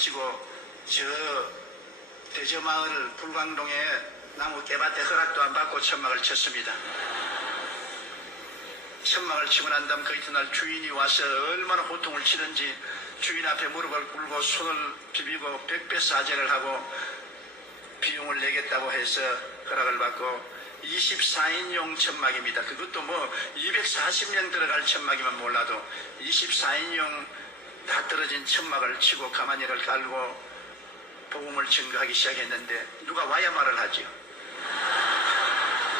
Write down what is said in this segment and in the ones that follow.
가지고 저 대저마을 불광동에 나무 깨밭에 허락도 안 받고 천막을 쳤습니다. 천막을 치고 난 다음 그 이튿날 주인이 와서 얼마나 고통을 치는지 주인 앞에 무릎을 꿇고 손을 비비고 백배사죄를 하고 비용을 내겠다고 해서 허락을 받고 24인용 천막입니다. 그것도 뭐 240년 들어갈 천막이면 몰라도 24인용 다 떨어진 천막을 치고 가마니를 깔고 복음을 증거하기 시작했는데 누가 와야 말을 하죠.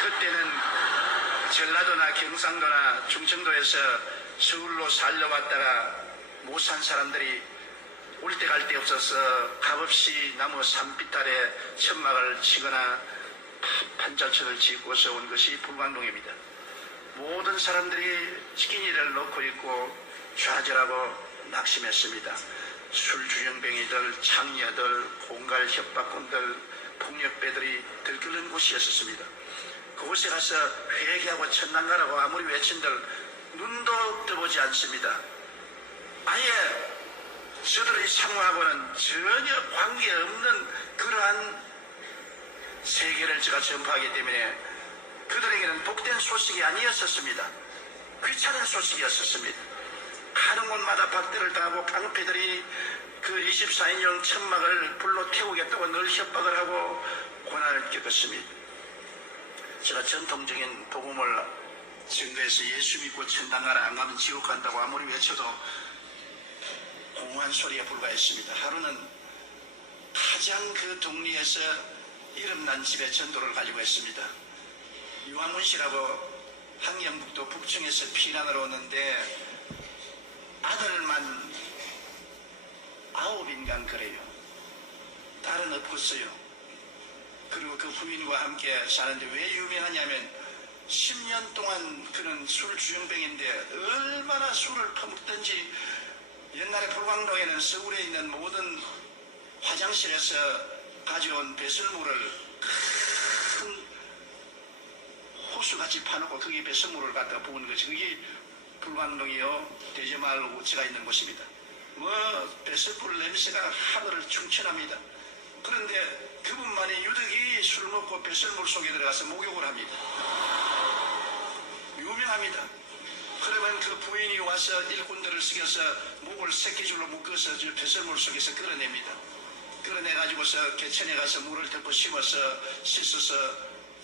그때는 전라도나 경상도나 충청도에서 서울로 살려왔다가 못 산 사람들이 올 때 갈 데 없어서 값없이 나무 산비탈에 천막을 치거나 판자촌을 짓고서 온 것이 불광동입니다. 모든 사람들이 치킨이를 놓고 있고 좌절하고 낙심했습니다. 술주정뱅이들, 창녀들, 공갈 협박꾼들, 폭력배들이 들끓는 곳이었습니다. 그곳에 가서 회개하고 천당가라고 아무리 외친들 눈도 떠보지 않습니다. 아예 저들의 상황하고는 전혀 관계없는 그러한 세계를 제가 전파하기 때문에 그들에게는 복된 소식이 아니었었습니다. 귀찮은 소식이었었습니다. 가는 곳마다 박대를 당하고 깡패들이 그 24인용 천막을 불로 태우겠다고 늘 협박을 하고 고난을 겪었습니다. 제가 전통적인 복음을 증거해서 예수 믿고 천당 가라 안 가면 지옥 간다고 아무리 외쳐도 공허한 소리에 불과했습니다. 하루는 가장 그 동리에서 이름난 집에 전도를 가지고 했습니다. 유한문 씨라고 항영북도 북층에서 피난을 오는데 아들만 9인간 그래요. 딸은 없었어요. 그리고 그 부인과 함께 사는데 왜 유명하냐면 10년 동안 그는 술 주정뱅인데 얼마나 술을 퍼먹든지 옛날에 불광동에는 서울에 있는 모든 화장실에서 가져온 배설물을 큰 호수같이 파놓고 거기 배설물을 갖다가 부은 것이 그게 불광동이요 대저마을 우체가 있는 곳입니다. 뭐 배설물 냄새가 하늘을 충천합니다. 그런데 그분만이 유독이 술 먹고 배설물 속에 들어가서 목욕을 합니다. 유명합니다. 그러면 그 부인이 와서 일꾼들을 쓰겨서 목을 새끼줄로 묶어서 저 배설물 속에서 끌어냅니다. 끌어내가지고서 개천에 가서 물을 덮어 심어서 씻어서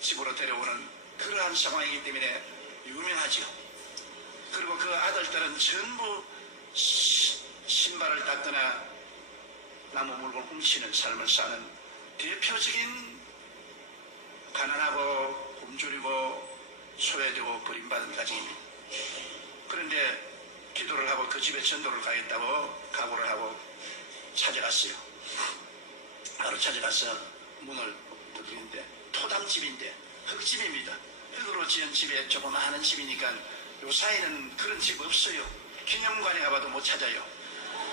집으로 데려오는 그러한 상황이기 때문에 유명하죠. 그리고 그 아들들은 전부 신발을 닦거나 나무 물건 훔치는 삶을 사는 대표적인 가난하고 굶주리고 소외되고 버림받은 가정입니다. 그런데 기도를 하고 그 집에 전도를 가겠다고 각오를 하고 찾아갔어요. 바로 찾아가서 문을 두드리는데 토담집인데 흙집입니다. 흙으로 지은 집에 조그마한 집이니까 요 사이는 그런 집 없어요. 기념관에 가봐도 못 찾아요.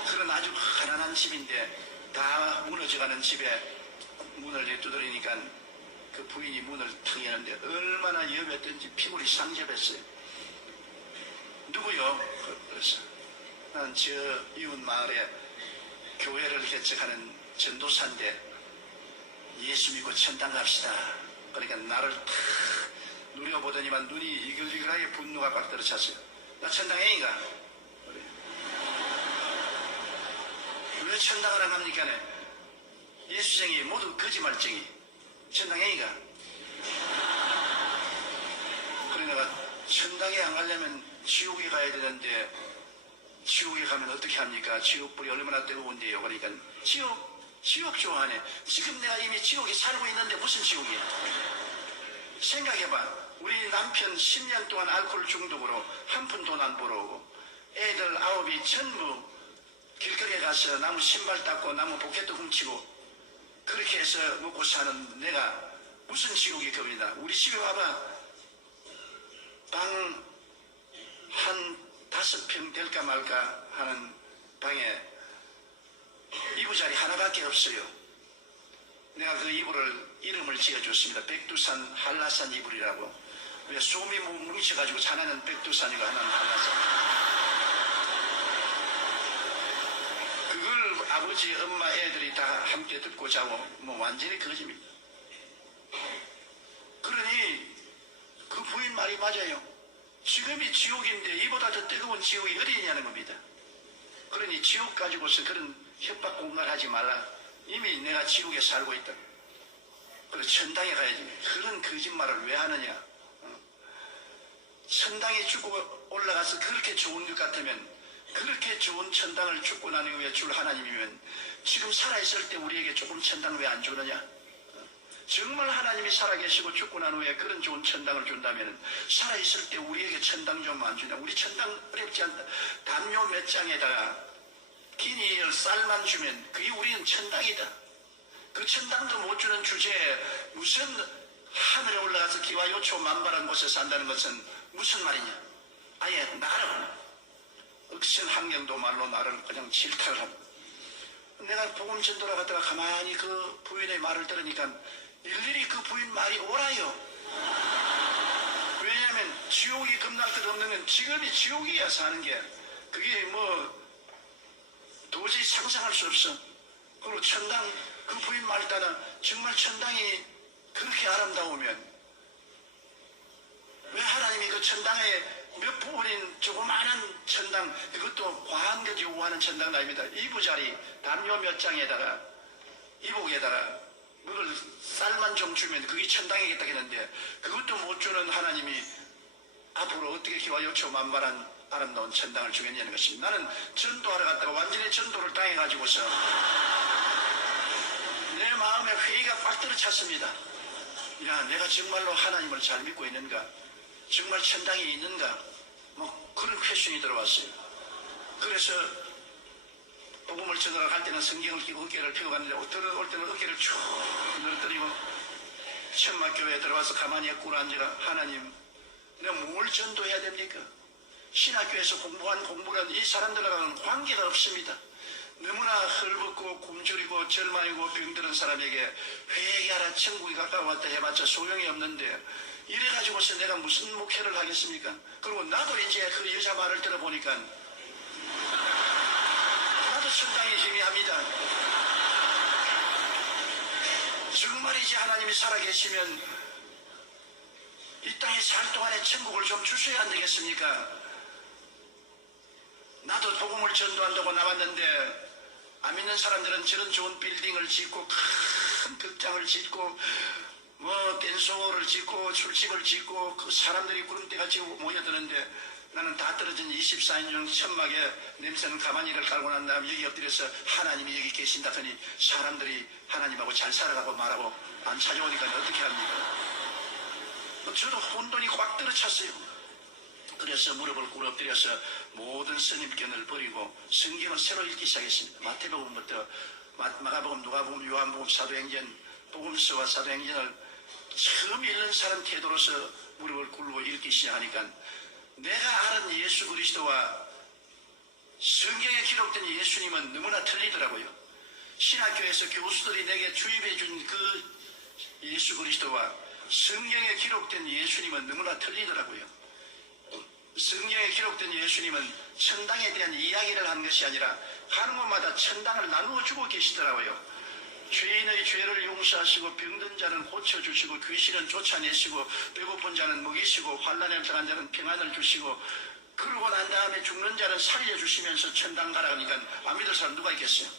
그런 아주 가난한 집인데 다 무너져가는 집에 문을 두드리니까 그 부인이 문을 탁 여는데 얼마나 여겼던지 피골이 상접했어요. 누구요? 그래서 나는 저 이웃 마을에 교회를 개척하는 전도사인데 예수 믿고 천당 갑시다. 그러니까 나를 탁 누려보더니만 눈이 이글이글하게 분노가 빡 떨어졌어요. 나 천당행인가? 그래. 왜 천당을 안 갑니까? 예수쟁이 모두 거짓말쟁이. 천당행인가? 그래 내가 천당에 안 가려면 지옥에 가야 되는데 지옥에 가면 어떻게 합니까? 지옥불이 얼마나 뜨거운데요. 그러니까 지옥 좋아하네. 지금 내가 이미 지옥에 살고 있는데 무슨 지옥이야? 생각해봐. 우리 남편 10년 동안 알코올 중독으로 한 푼 돈 안 벌어오고 애들 9이 전부 길거리에 가서 나무 신발 닦고 나무 포켓도 훔치고 그렇게 해서 먹고 사는 내가 무슨 지옥이 겁니다. 우리 집에 와봐. 방 한 5평 될까 말까 하는 방에 이부자리 하나밖에 없어요. 내가 그 이름을 지어줬습니다. 백두산 한라산 이불이라고. 왜 솜이 뭉쳐가지고 하나는 백두산이고 하나는 한라산. 그걸 아버지, 엄마, 애들이 다 함께 듣고 자고 뭐 완전히 거짓입니다. 그러니 그 부인 말이 맞아요. 지금이 지옥인데 이보다 더 뜨거운 지옥이 어디 있냐는 겁니다. 그러니 지옥 가지고서 그런 협박 공갈하지 말라. 이미 내가 지옥에 살고 있다. 그래서 천당에 가야지. 그런 거짓말을 왜 하느냐. 천당에 죽고 올라가서 그렇게 좋은 것 같으면, 그렇게 좋은 천당을 죽고 난 후에 줄 하나님이면 지금 살아있을 때 우리에게 조금 천당 왜 안 주느냐. 정말 하나님이 살아계시고 죽고 난 후에 그런 좋은 천당을 준다면 살아있을 때 우리에게 천당 좀 안 주냐. 우리 천당 어렵지 않다. 담요 몇 장에다가 기니엘 쌀만 주면 그게 우리는 천당이다. 그 천당도 못 주는 주제에 무슨 하늘에 올라가서 기와 요초 만발한 곳에 산다는 것은 무슨 말이냐. 아예 나를 억신 환경도 말로 나를 그냥 질타를 하고, 내가 복음 전도라 갔다가 가만히 그 부인의 말을 들으니까 일일이 그 부인 말이 옳아요. 왜냐하면 지옥이 겁날 것 없는 건 지금이 지옥이야. 사는 게 그게 뭐 도저히 상상할 수 없어. 그리고 천당, 그 부인 말 따라 정말 천당이 그렇게 아름다우면 왜 하나님이 그 천당에 몇 부분인 조그마한 천당, 그것도 과한 거지 우하는 천당도 아닙니다. 이부자리 담요 몇 장에다가 이복에다가 그걸 쌀만 좀 주면 그게 천당이겠다 했는데 그것도 못 주는 하나님이 앞으로 어떻게 기와 요초 만발한 아름다운 천당을 주겠냐는 것입니다. 나는 전도하러 갔다가 완전히 전도를 당해가지고서 내 마음에 회의가 꽉 들어찼습니다. 야, 내가 정말로 하나님을 잘 믿고 있는가? 정말 천당이 있는가? 뭐 그런 퀘션이 들어왔어요. 그래서 복음을 전하러 갈 때는 성경을 끼고 어깨를 펴고 갔는데 올 때는 어깨를 쭉 늘어뜨리고 천막교회에 들어와서 가만히 꿇어 앉아가, 하나님, 내가 뭘 전도해야 됩니까? 신학교에서 공부한 공부는 이 사람들과는 관계가 없습니다. 너무나 헐벗고 굶주리고 절망이고 병들은 사람에게 회개하라, 천국이 가까워왔다 해봤자 소용이 없는데 이래가지고서 내가 무슨 목회를 하겠습니까? 그리고 나도 이제 그 여자 말을 들어보니까 나도 천당이 희미합니다. 정말이지 하나님이 살아계시면 이 땅에 살 동안에 천국을 좀 주셔야 안 되겠습니까? 나도 복음을 전도한다고 나왔는데 안 믿는 사람들은 저런 좋은 빌딩을 짓고 큰 극장을 짓고 뭐 댄스홀을 짓고 술집을 짓고 그 사람들이 구름대같이 모여드는데 나는 다 떨어진 24인용 천막에 냄새는 가만히를 깔고 난 다음 여기 엎드려서 하나님이 여기 계신다 하니 사람들이 하나님하고 잘 살아가고 말하고 안 찾아오니까 어떻게 합니까? 저도 혼돈이 꽉 들어찼어요. 그래서 무릎을 꿇어 엎드려서 모든 선입견을 버리고 성경을 새로 읽기 시작했습니다. 마태복음부터 마가복음, 누가복음, 요한복음, 사도행전, 복음서와 사도행전을 처음 읽는 사람 태도로서 무릎을 꿇고 읽기 시작하니까 내가 아는 예수 그리스도와 성경에 기록된 예수님은 너무나 틀리더라고요. 신학교에서 교수들이 내게 주입해 준 그 예수 그리스도와 성경에 기록된 예수님은 너무나 틀리더라고요. 성경에 기록된 예수님은 천당에 대한 이야기를 한 것이 아니라 가는 곳마다 천당을 나누어 주고 계시더라고요. 죄인의 죄를 용서하시고 병든 자는 고쳐주시고 귀신은 쫓아내시고 배고픈 자는 먹이시고 환난에 들어간 자는 평안을 주시고 그러고 난 다음에 죽는 자는 살려주시면서 천당 가라 하니까 안 믿을 사람 누가 있겠어요?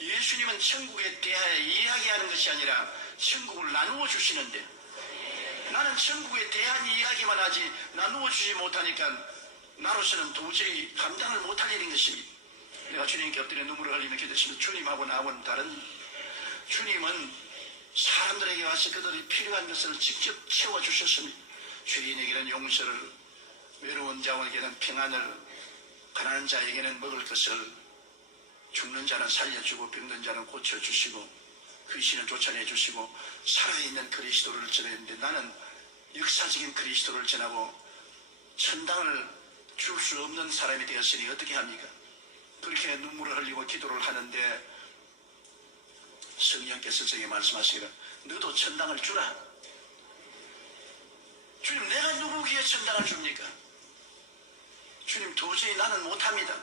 예수님은 천국에 대하여 이야기하는 것이 아니라 천국을 나누어 주시는데 나는 천국에 대한 이야기만 하지 나누어 주지 못하니까 나로서는 도저히 감당을 못할 일인 것입니다. 내가 주님께 엎드려 눈물을 흘리며 기도했습니다. 주님하고 나하고는 다른, 주님은 사람들에게 와서 그들이 필요한 것을 직접 채워주셨습니다. 죄인에게는 용서를, 외로운 자에게는 평안을, 가난한 자에게는 먹을 것을, 죽는 자는 살려주고 병든 자는 고쳐주시고 귀신을 쫓아내주시고 살아있는 그리스도를 전했는데 나는 역사적인 그리스도를 전하고 천당을 줄 수 없는 사람이 되었으니 어떻게 합니까? 그렇게 눈물을 흘리고 기도를 하는데 성령께서 저에게 말씀하시기를 너도 천당을 주라. 주님, 내가 누구에게 천당을 줍니까? 주님, 도저히 나는 못합니다.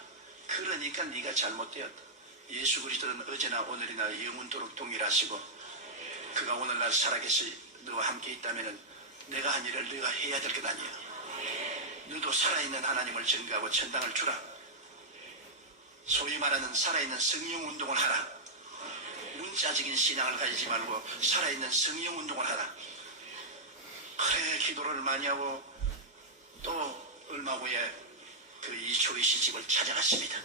그러니까 네가 잘못되었다. 예수 그리스도는 어제나 오늘이나 영원토록 동일하시고 그가 오늘날 살아계시 너와 함께 있다면 내가 한 일을 너가 해야 될 것 아니야. 너도 살아있는 하나님을 증거하고 천당을 주라. 소위 말하는 살아있는 성령 운동을 하라. 문자적인 신앙을 가지지 말고 살아있는 성령 운동을 하라. 그래 기도를 많이 하고 또 얼마 후에 그 이초희 씨 집을 찾아갔습니다.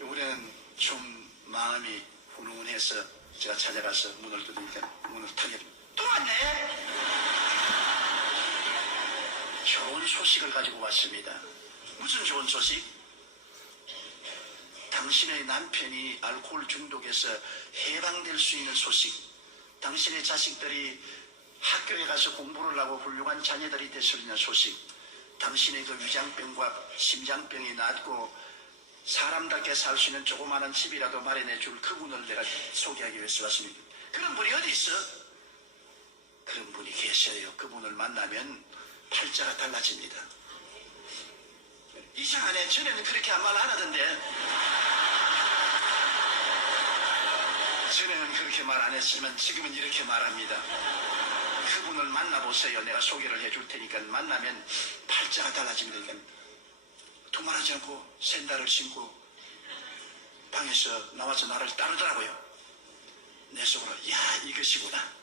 우리는 좀 마음이 훈훈해서 제가 찾아가서 문을 두드리니까 문을 탁 또 왔네. 좋은 소식을 가지고 왔습니다. 무슨 좋은 소식? 당신의 남편이 알코올 중독에서 해방될 수 있는 소식. 당신의 자식들이 학교에 가서 공부를 하고 훌륭한 자녀들이 될 수 있는 소식. 당신의 그 위장병과 심장병이 낫고 사람답게 살 수 있는 조그마한 집이라도 마련해 줄 그분을 내가 소개하기 위해서 왔습니다. 그런 분이 어디 있어? 그런 분이 계셔요. 그분을 만나면 팔자가 달라집니다. 이상하네. 전에는 그렇게 말 안 하던데. 전에는 그렇게 말 안 했으면 지금은 이렇게 말합니다. 그분을 만나보세요. 내가 소개를 해줄 테니까 만나면 팔자가 달라집니다. 그러니까 두말하지 않고 샌들을 신고 방에서 나와서 나를 따르더라고요. 내 속으로 야 이것이구나.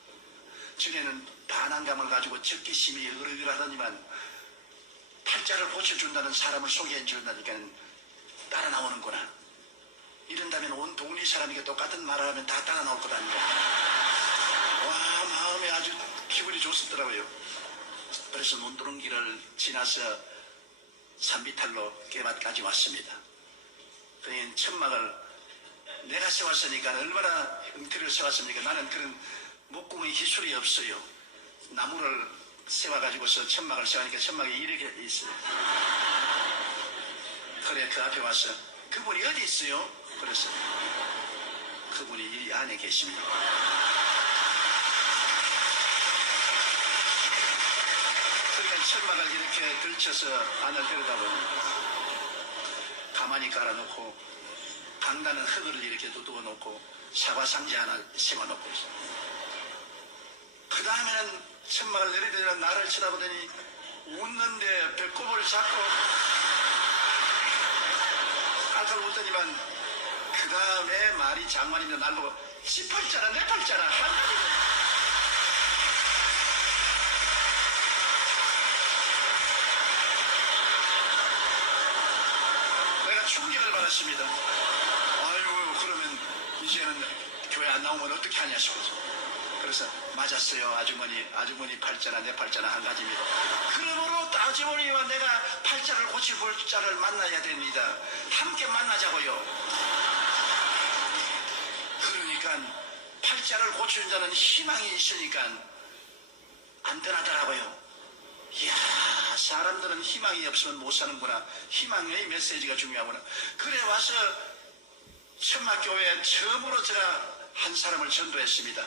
전에는 반항감을 가지고 적개심이 으르르하더니만 팔자를 고쳐준다는 사람을 소개해준다니까 따라 나오는구나. 이런다면 온 동리 사람에게 똑같은 말을 하면 다 따라 나올 것 아닌가. 와 마음에 아주 기분이 좋습더라고요. 그래서 논두렁길을 지나서 산비탈로 깨밭까지 왔습니다. 그러니 천막을 내가 세웠으니까 얼마나 엉터리를 세웠습니까? 나는 그런 목공의 기술이 없어요. 나무를 세워가지고서 천막을 세우니까 천막이 이렇게 있어요. 그래 그 앞에 와서 그분이 어디 있어요? 그래서 그분이 이 안에 계십니다. 그러니까 천막을 이렇게 걸쳐서 안을 들여다보면 가만히 깔아놓고 강다는 흙을 이렇게 두어놓고 사과 상자 하나 세워놓고 있어요. 그 다음에는 천막을 내리더니 나를 쳐다보더니 웃는데 배꼽을 잡고 아까 웃더니만 그 다음에 말이 장관인데 날 보고 지 팔자라 내 팔자라 한다니. 내가 충격을 받았습니다. 아이고 그러면 이제는 교회 안 나오면 어떻게 하냐 싶어서. 그래서 맞았어요. 아주머니 팔자나 내 팔자나 한 가지입니다. 그러므로 아주머니와 내가 팔자를 고칠 불자를 만나야 됩니다. 함께 만나자고요. 그러니까 팔자를 고치는 자는 희망이 있으니까 안 떠나더라고요. 이야 사람들은 희망이 없으면 못 사는구나. 희망의 메시지가 중요하구나. 그래 와서 천막교회에 처음으로 제가 한 사람을 전도했습니다.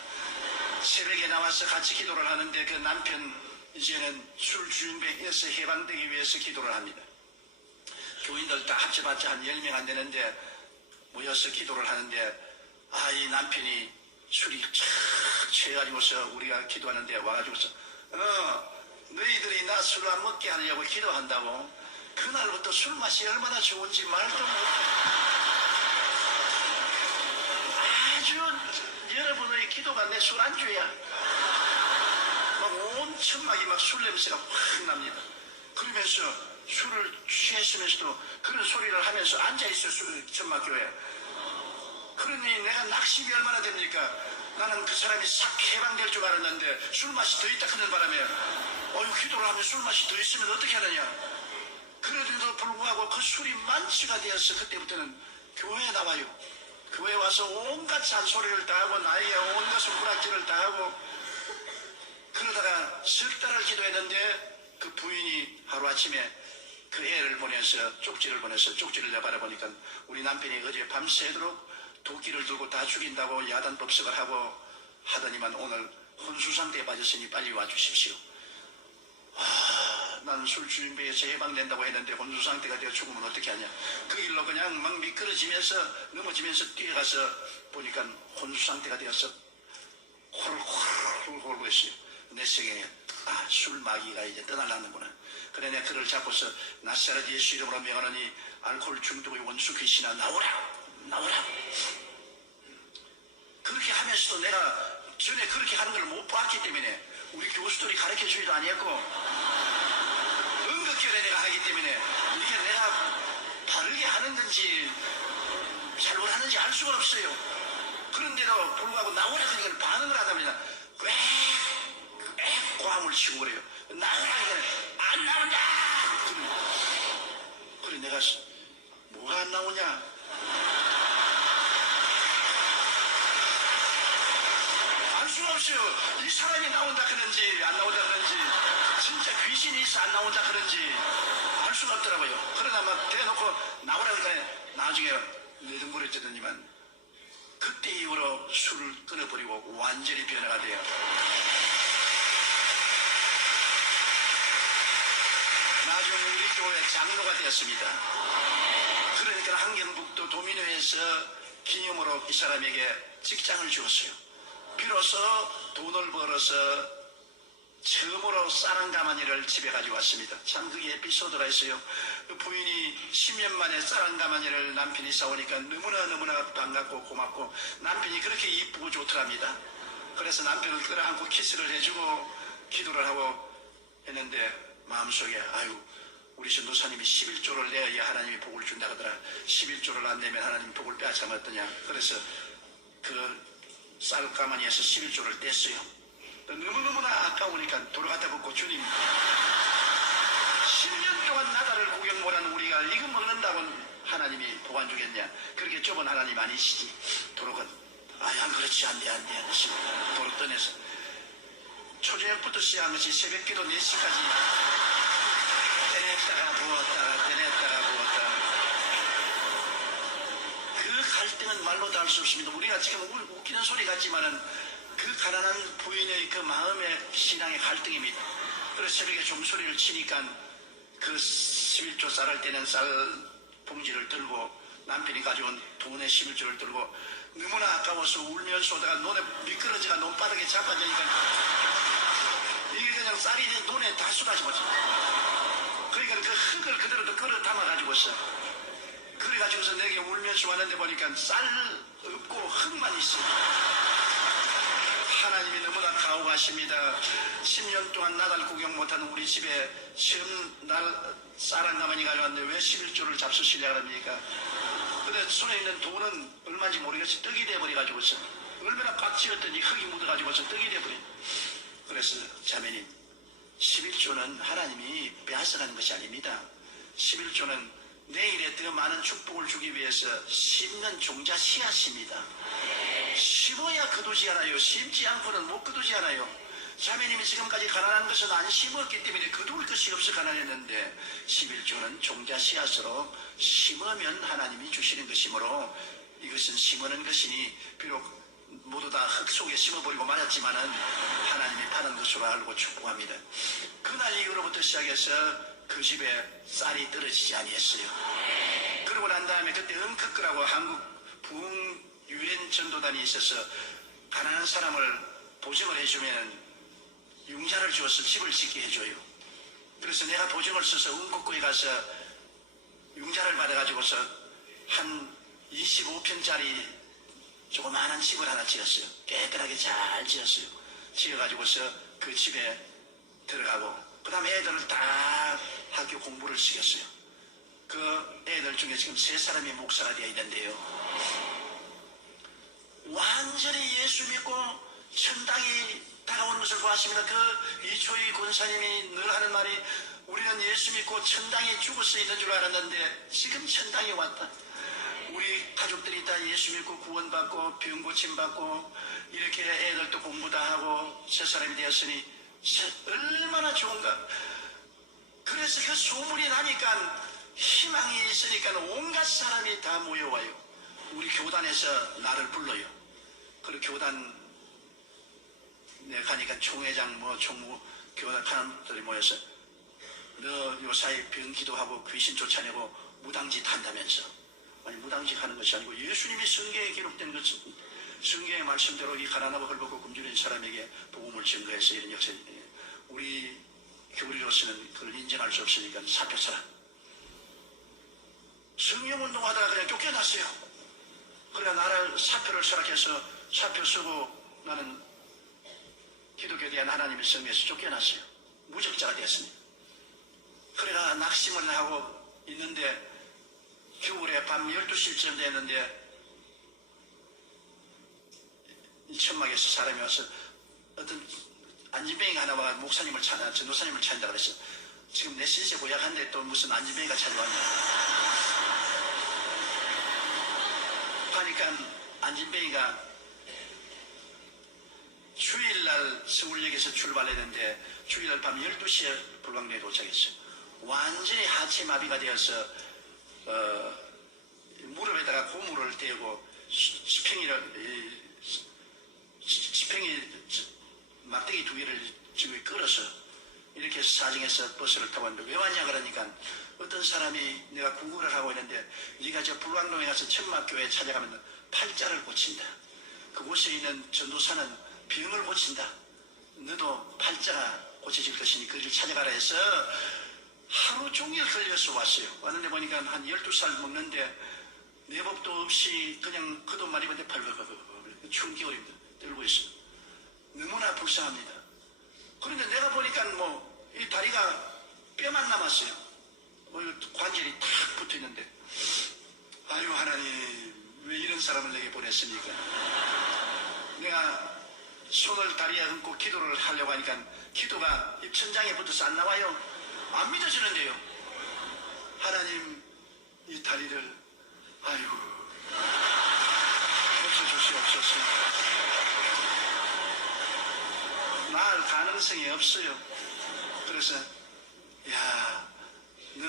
새벽에 나와서 같이 기도를 하는데 그 남편 이제는 술 주인병에서 해방되기 위해서 기도를 합니다. 교인들 다 합쳐봤자 한 10명 안 되는데 모여서 기도를 하는데 이 남편이 술이 착 취해가지고서 우리가 기도하는데 와가지고서 너희들이 나 술 안 먹게 하려고 기도한다고. 그날부터 술 맛이 얼마나 좋은지 말도 아주 여러분의 기도가 내 술안주야. 막 온 천막이 막 술 냄새가 확 납니다. 그러면서 술을 취했으면서도 그런 소리를 하면서 앉아있어 천막교회에. 그러니 내가 낙심이 얼마나 됩니까? 나는 그 사람이 싹 해방될 줄 알았는데 술맛이 더 있다 하는 바람에 기도를 하면 술맛이 더 있으면 어떻게 하느냐. 그래도 불구하고 그 술이 만취가 되어서 그때부터는 교회에 나와요. 교회에 와서 온갖 잔소리를 다 하고 나에게 온갖 손가락질을 다 하고 그러다가 석 달을 기도했는데 그 부인이 하루아침에 그 애를 보내서 쪽지를 내바라보니까 우리 남편이 어제 밤새도록 도끼를 들고 다 죽인다고 야단법석을 하고 하더니만 오늘 혼수 상태에 빠졌으니 빨리 와주십시오. 나는 술 주인배에서 해방된다고 했는데 혼수 상태가 되어 죽으면 어떻게 하냐. 그 길로 그냥 막 미끄러지면서 넘어지면서 뛰어가서 보니까 혼수 상태가 되어서 홀홀홀 했어요. 내 생에 술 마귀가 이제 떠나려는구나. 그래 내가 그를 잡고서 나사렛 예수 이름으로 명하노니 알코올 중독의 원수 귀신아 나오라 나오라. 그렇게 하면서도 내가 전에 그렇게 하는 걸 못 봤기 때문에 우리 교수들이 가르쳐주지도 아니었고 응급결에 내가 하기 때문에 이게 내가 바르게 하는 건지 잘못하는지 알 수가 없어요. 그런데도 불구하고 나오라 그러니까 반응을 하다 보니까 왜 고함을 치고 그래요. 나오라 그러니까 안 나온다. 그래 내가 뭐가 안 나오냐. 알 수가 없어요. 이 사람이 나온다 그런지 안 나온다 그런지 진짜 귀신이 있어 안 나온다 그런지 알 수가 없더라고요. 그러다 막 대놓고 나오라 그러니까 나중에 내등부렸더니만 그때 이후로 술을 끊어버리고 완전히 변화가 돼요. 나중에 우리 교회 장로가 되었습니다. 그러니까 한경북도 도민회에서 기념으로 이 사람에게 직장을 주었어요. 비로소 돈을 벌어서 처음으로 쌀 가마니를 집에 가지고 왔습니다. 참 그게 에피소드가 있어요. 그 부인이 10년 만에 쌀 가마니를 남편이 사오니까 너무나 반갑고 고맙고 남편이 그렇게 이쁘고 좋더랍니다. 그래서 남편을 끌어안고 키스를 해주고 기도를 하고 했는데 마음속에 아유 우리 전도사님이 11조를 내야 하나님이 복을 준다 하더라. 11조를 안 내면 하나님이 복을 빼앗으면 어떠냐. 그래서 그 쌀 가마니에서 11조를 뗐어요. 너무너무나 아까우니까 돌아갔다 붙고 주님 10년 동안 나다를 구경 못한 우리가 이거 먹는다고 하나님이 복 안 주겠냐. 그렇게 좁은 하나님 아니시지. 도로가 안 그렇지 안돼 도로 떠내서 초저녁부터 시작한 것이 새벽기도 4시까지 떼냈다가 부었다가 떼냈다가 부었다가 그 갈등은 말로도 할 수 없습니다. 우리가 지금 웃기는 소리 같지만은 그 가난한 부인의 그 마음의 신앙의 갈등입니다. 그래서 새벽에 종소리를 치니까 그 11조 쌀을 떼는 쌀 봉지를 들고 남편이 가져온 돈의 11조를 들고 너무나 아까워서 울면서 오다가 눈에 미끄러지가 논바닥에 자빠지니까 이게 그냥 쌀이 눈에 다 쏟아지거든. 그러니까 그 흙을 그대로 끌어 담아가지고서 그래가지고서 내게 울면서 왔는데 보니까 쌀 없고 흙만 있어. 하나님이 너무나 가오가십니다. 10년 동안 나달 구경 못한 우리 집에 시험 날 쌀 한 가마니 가져왔는데 왜 11조를 잡수시려고 합니까? 근데 손에 있는 돈은 얼마인지 모르겠어. 떡이 돼버려가지고서 얼마나 꽉 쥐었더니 흙이 묻어가지고서 떡이 돼버려. 그래서 자매님 11조는 하나님이 빼앗아가는 것이 아닙니다. 11조는 내일에 더 많은 축복을 주기 위해서 심는 종자 씨앗입니다. 심어야 거두지 않아요. 심지 않고는 못 거두지 않아요. 자매님이 지금까지 가난한 것은 안 심었기 때문에 거둘 것이 없어 가난했는데 11조는 종자 씨앗으로 심으면 하나님이 주시는 것이므로 이것은 심어는 것이니 비록 모두 다 흙 속에 심어버리고 말았지만은 하나님이 받은 것으로 알고 축복합니다. 그날 이후로부터 시작해서 그 집에 쌀이 떨어지지 아니했어요. 그러고 난 다음에 그때 은크크라고 한국 부흥 유엔 전도단이 있어서 가난한 사람을 보증을 해주면 융자를 주어서 집을 짓게 해줘요. 그래서 내가 보증을 써서 은국구에 가서 융자를 받아가지고서 한 25평짜리 조그마한 집을 하나 지었어요. 깨끗하게 잘 지었어요. 지어가지고서 그 집에 들어가고 그 다음에 애들을 다 학교 공부를 시켰어요. 그 애들 중에 지금 3사람이 목사가 되어 있는데요. 완전히 예수 믿고 천당이 다가오는 것을 보았습니다. 그 이초희 권사님이 늘 하는 말이 우리는 예수 믿고 천당에 죽어서 있는 줄 알았는데 지금 천당이 왔다. 우리 가족들이 다 예수 믿고 구원받고 병 고침받고 이렇게 애들도 공부 다 하고 새 사람이 되었으니 얼마나 좋은가. 그래서 그 소문이 나니까 희망이 있으니까 온갖 사람이 다 모여와요. 우리 교단에서 나를 불러요. 그리고 교단에 가니까 총회장 총무 교단 사람들이 모여서 너 요사이 병 기도하고 귀신 쫓아내고 무당짓 한다면서. 아니 무당짓 하는 것이 아니고 예수님이 성경에 기록된 것은 성경의 말씀대로 이 가난하고 헐벗고 굶주린 사람에게 복음을 증거해서 이런 역사. 우리 교리로서는 그걸 인정할 수 없으니까 사표처럼 성령운동하다가 그냥 쫓겨났어요. 그래 나를 사표를 수락해서 사표 쓰고 나는 기독교에 대한 하나님의 성에서 쫓겨났어요. 무적자가 됐습니다. 그래가 낙심을 하고 있는데 겨울에 밤 12시쯤 됐는데 천막에서 사람이 와서 어떤 안진뱅이가 하나 와서 목사님을 전도사님을 찾는다 그랬어. 지금 내 신세 고약한데 또 무슨 안진뱅이가 찾아왔냐. 하니까 안진뱅이가 주일날 서울역에서 출발했는데 주일날 밤 12시에 불광동에 도착했어요. 완전히 하체 마비가 되어서 무릎에다가 고무를 대고 지팽이 막대기 두 개를 지금 끌어서 이렇게 해서 사정해서 버스를 타고 왔는데 왜 왔냐 그러니까 어떤 사람이 내가 구걸을 하고 있는데 네가 저 불광동에 가서 천막교회 찾아가면 팔자를 고친다. 그곳에 있는 전도사는 병을 고친다. 너도 팔자가 고쳐질 것이니 그를 찾아가라 해서 하루 종일 걸려서 왔어요. 왔는데 보니까 한 12살 먹는데 내법도 없이 그냥 겉옷만 입었는데 벌벌벌벌 추운 겨울입니다. 들고 있어요. 너무나 불쌍합니다. 그런데 내가 보니까 뭐 이 다리가 뼈만 남았어요. 관절이 탁 붙어있는데 아유 하나님 왜 이런 사람을 내게 보냈습니까? 내가 손을 다리에 얹고 기도를 하려고 하니까 기도가 천장에 붙어서 안 나와요. 안 믿어지는데요. 하나님 이 다리를 아이고 고쳐주시옵소서. 나을 가능성이 없어요. 그래서 야 너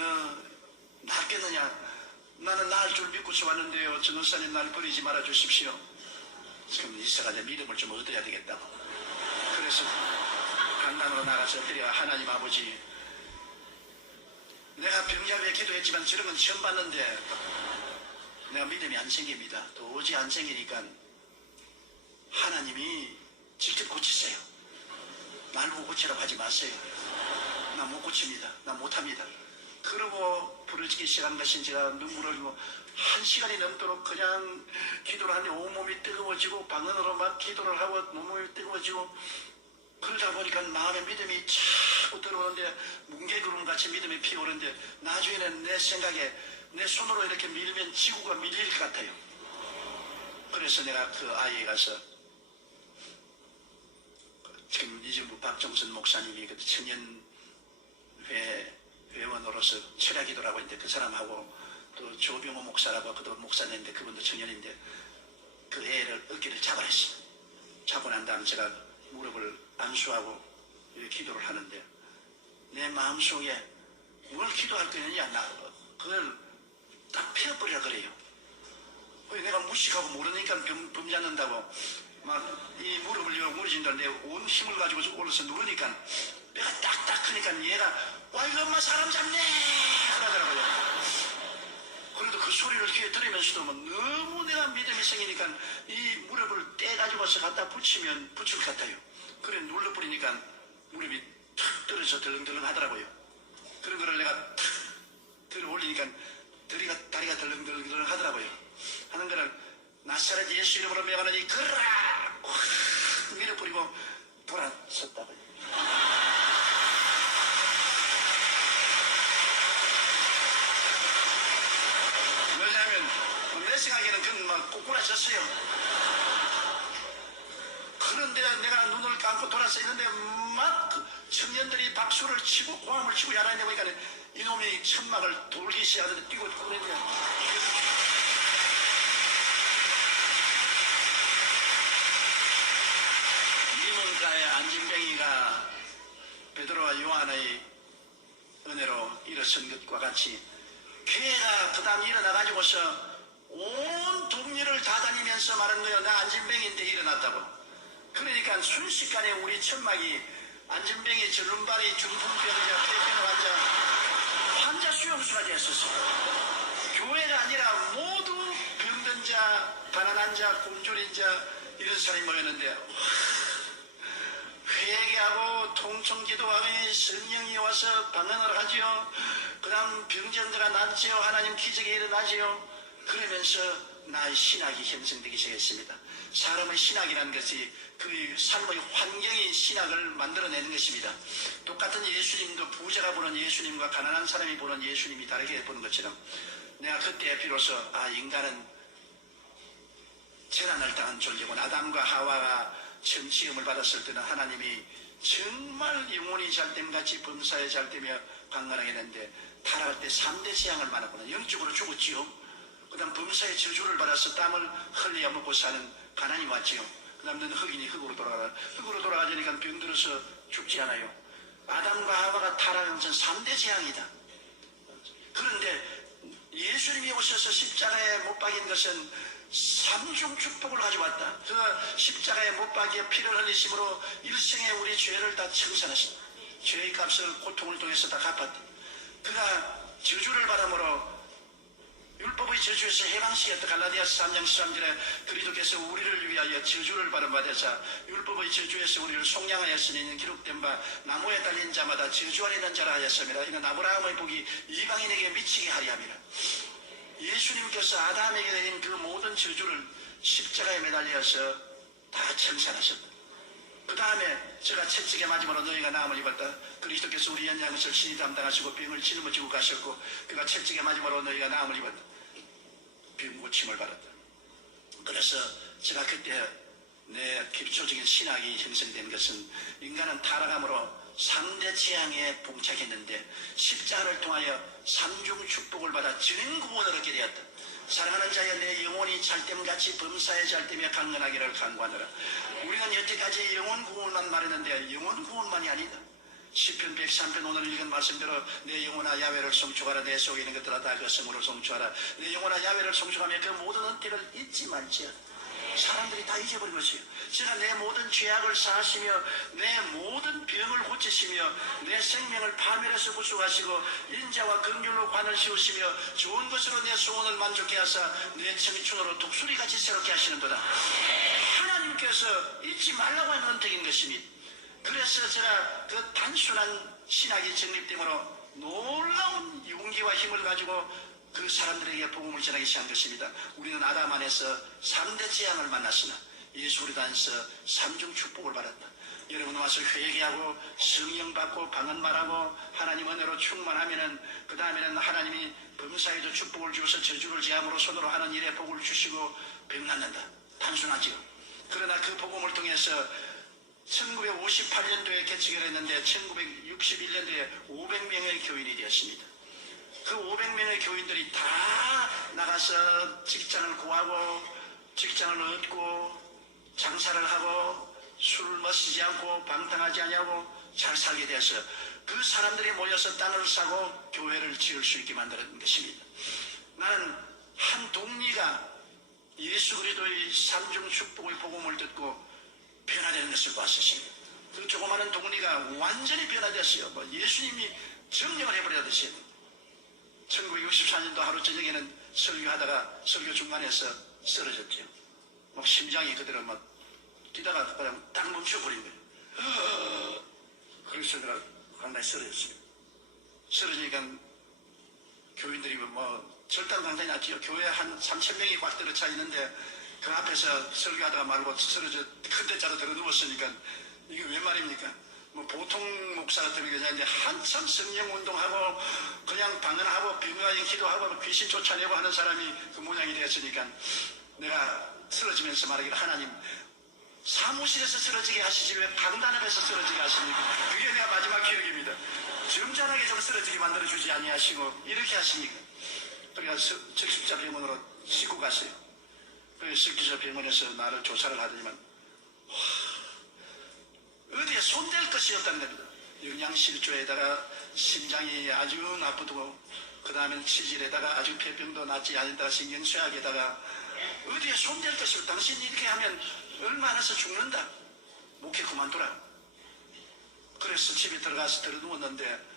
낫겠느냐. 나는 나을 줄 믿고서 왔는데요. 전도사님 날 버리지 말아 주십시오. 지금 이사가자 믿음을 좀 얻어야 되겠다고. 그래서 강단으로 나가서 드려 하나님 아버지 내가 병자부에 기도했지만 저런 건 처음 봤는데 내가 믿음이 안 생깁니다. 도저히 안 생기니까 하나님이 직접 고치세요. 날 보고 고치라고 하지 마세요. 나 못 고칩니다. 나 못합니다. 그러고 부르짖기 시작한 것인 제가 눈물을 흘리고 1시간이 넘도록 그냥 기도를 하는데 온몸이 뜨거워지고 방언으로 막 기도를 하고 온몸이 뜨거워지고 그러다 보니까 마음에 믿음이 자꾸 들어오는데 뭉게구름같이 믿음이 피어오르는데 나중에는 내 생각에 내 손으로 이렇게 밀면 지구가 밀릴 것 같아요. 그래서 내가 그 아이에 가서 지금 이전부 박정선 목사님이 그 청년회 회원으로서 철야기도를 하고 있는데 그 사람하고 또 조병호 목사라고 그도 목사님인데 그분도 청년인데 그 애를 어깨를 잡아냈어요. 잡고 난 다음 제가 무릎을 안수하고 기도를 하는데 내 마음속에 뭘 기도할 거냐 나 그걸 딱 펴버리라 그래요. 왜 내가 무식하고 모르니까 범잡는다고 막 이 무릎을 열고 무너진다는데 온 힘을 가지고 올라서 누르니까 뼈가 딱딱 크니까 얘가 와 이거 엄마 사람 잡네 그러더라고요. 그래도 그 소리를 귀에 들으면서도 뭐 너무 내가 믿음이 생기니까 이 무릎을 떼가지고서 갖다 붙이면 붙일 것 같아요. 그래 눌러버리니까 무릎이 탁 떨어져 덜렁덜렁 하더라고요. 그런 거를 내가 탁 들어 올리니까 다리가 덜렁덜렁 하더라고요. 하는 거를 나사렛 예수 이름으로 명하노니 그라 확 밀어버리고 돌아섰다고요. 왜냐하면 내 생각에는 그건 막 꼬꾸라졌어요. 그런데 내가 눈을 감고 돌아서 있는데 막 청년들이 박수를 치고 고함을 치고 야단을 보니까 이놈이 천막을 돌기 시작하는데 뛰고 그랬냐. 미문가의 안진뱅이가 베드로와 요한의 은혜로 일어선 것과 같이 교회가 그 다음 일어나가지고서 온 동리를 다 다니면서 말한 거예요. 나 안진뱅이인데 일어났다고. 그러니까 순식간에 우리 천막이 안진병이 전lum발이 중풍병자 폐병 환자 수용소가 되었었어요. 교회가 아니라 모두 병든 자, 가난한 자, 굶주린 자 이런 사람이 모였는데 회개하고 통성기도하며 성령이 와서 방언을 하지요. 그 다음 병정자가 낫지요. 하나님 기적이 일어나지요. 그러면서 나의 신학이 형성되기 시작했습니다. 사람의 신학이라는 것이 그 삶의 환경이 신학을 만들어내는 것입니다. 똑같은 예수님도 부자가 보는 예수님과 가난한 사람이 보는 예수님이 다르게 보는 것처럼 내가 그때 비로소 인간은 재난을 당한 존재고 아담과 하와가 처음 지음을 받았을 때는 하나님이 정말 영혼이 잘됨같이 범사에 잘되며 강건하게 했는데 타락할 때 3대 재앙을 만났구나. 영적으로 죽었지요. 그 다음 범사의 저주를 받아서 땀을 흘려야 먹고 사는 가난이 왔지요. 그 다음 너는 흑인이 흑으로 돌아가라. 흑으로 돌아가자니까 병들어서 죽지 않아요. 아담과 하와가 타락한 것은 3대 재앙이다. 그런데 예수님이 오셔서 십자가에 못 박인 것은 삼중 축복을 가져왔다. 그 십자가에 못 박여 피를 흘리심으로 일생에 우리 죄를 다 청산하신다. 죄의 값을 고통을 통해서 다 갚았다. 그가 저주를 받음으로 율법의 저주에서 해방시켰다. 갈라디아서 3장 13절에 그리스도께서 우리를 위하여 저주를 받은 바 되사 율법의 저주에서 우리를 속량하였으니 기록된 바 나무에 달린 자마다 저주 아래 있는 자라 하였습니다. 이는 아브라함의 복이 이방인에게 미치게 하리 함이라. 예수님께서 아담에게 내린 그 모든 저주를 십자가에 매달려서 다 청산하셨다. 그 다음에 제가 채찍에 맞음으로 너희가 나음을 입었다. 그리스도께서 우리 연약한 것을 신이 담당하시고 병을 짊어지고 가셨고 그가 채찍에 맞음으로 너희가 나음을 입었다. 병 고침을 받았다. 그래서 제가 그때 내 기초적인 신학이 형성된 것은 인간은 타락함으로 3대 재앙에 봉착했는데 십자가를 통하여 삼중 축복을 받아 전구원을 얻게 되었다. 사랑하는 자여 내 영혼이 잘됨같이 범사에 잘되며 강건하기를 간구하노라. 우리는 여태까지 영혼 구원만 말했는데 영혼 구원만이 아니다. 시편 103편 오늘 읽은 말씀대로 내 영혼아 야훼를 송축하라. 내 속에 있는 것들아 다 그 성으로 송축하라. 내 영혼아 야훼를 송축하며 그 모든 은택을 잊지 말지어다. 사람들이 다 잊어버린 것이에요. 제가 내 모든 죄악을 사하시며 내 모든 병을 고치시며 내 생명을 파멸해서 구속하시고 인자와 긍휼로 관을 씌우시며 좋은 것으로 내 소원을 만족케 하사 내 청춘으로 독수리같이 새롭게 하시는도다. 하나님께서 잊지 말라고 하는 은택인 것입니다. 그래서 제가 그 단순한 신학이 정립되므로 놀라운 용기와 힘을 가지고 그 사람들에게 복음을 전하기 시작한 것입니다. 우리는 아담 안에서 3대 재앙을 만났으나 예수 그리스도 안에서 삼중 축복을 받았다. 여러분 와서 회개하고 성령 받고 방언 말하고 하나님 은혜로 충만하면은 그 다음에는 하나님이 범사에도 축복을 주어서 저주를 제함으로 손으로 하는 일에 복을 주시고 병 낫는다. 단순하지요. 그러나 그 복음을 통해서 1958년도에 개척을 했는데 1961년도에 500명의 교인이 되었습니다. 그 500명의 교인들이 다 나가서 직장을 구하고 직장을 얻고 장사를 하고 술을 마시지 않고 방탕하지 않냐고 잘 살게 되어서 그 사람들이 모여서 땅을 사고 교회를 지을 수 있게 만드는 것입니다. 나는 한 동리가 예수 그리스도의 삼중 축복의 복음을 듣고 변화되는 것을 봤었습니다. 그 조그마한 동리가 완전히 변화됐어요. 예수님이 정령을 해버렸듯이 1964년도 하루 저녁에는 설교하다가 설교 중간에서 쓰러졌죠. 막 심장이 그대로 막 뛰다가 그냥 딱 멈춰버린 거예요. 그래서 내가 강단에 쓰러졌어요. 쓰러지니까 교인들이 뭐 절단 강단이 났지요. 교회 한 3,000명이 꽉 들어차 있는데 그 앞에서 설교하다가 말고 쓰러져 큰 대자로 들어 누웠으니까 이게 왜 말입니까? 뭐 보통 목사가 들으겠는데 한참 성령 운동하고 그냥 방언하고 비무하인 기도하고 귀신 쫓아내고 하는 사람이 그 모양이 되었으니까 내가 쓰러지면서 말하기를 하나님 사무실에서 쓰러지게 하시지 왜 강단업에서 쓰러지게 하십니까? 그게 내가 마지막 기억입니다. 점잖하게 좀 쓰러지게 만들어주지 아니하시고 이렇게 하시니까 그래서 적십자 병원으로 싣고 갔어요. 그래서 적십자 병원에서 나를 조사를 하더니만 어디에 손댈 것이 없다는 겁니다. 영양실조에다가 심장이 아주 나쁘고 그 다음에 치질에다가 아주 폐병도 낫지 않는다 신경쇠약에다가 어디에 손댈 것이 없다. 당신 이렇게 하면 얼마 안에서 죽는다. 목회 그만두라. 그래서 집에 들어가서 들어누웠는데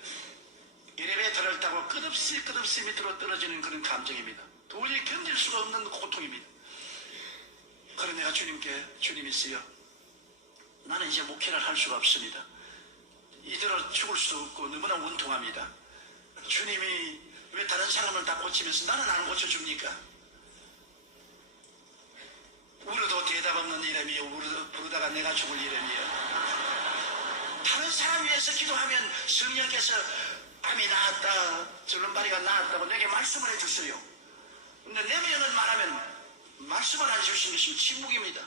엘리베이터를 타고 끝없이 밑으로 떨어지는 그런 감정입니다. 도저히 견딜 수가 없는 고통입니다. 그래 내가 주님께 주님이시여 나는 이제 목회를 할 수가 없습니다. 이대로 죽을 수 없고 너무나 원통합니다. 주님이 왜 다른 사람을 다 고치면서 나는 안 고쳐줍니까? 울어도 대답 없는 이름이요 부르다가 내가 죽을 이름이요. 다른 사람 위해서 기도하면 성령께서 암이 나았다 절름발이가 나았다고 내게 말씀을 해주세요. 근데 내 면은 말하면 말씀을 안 주신 것이 침묵입니다.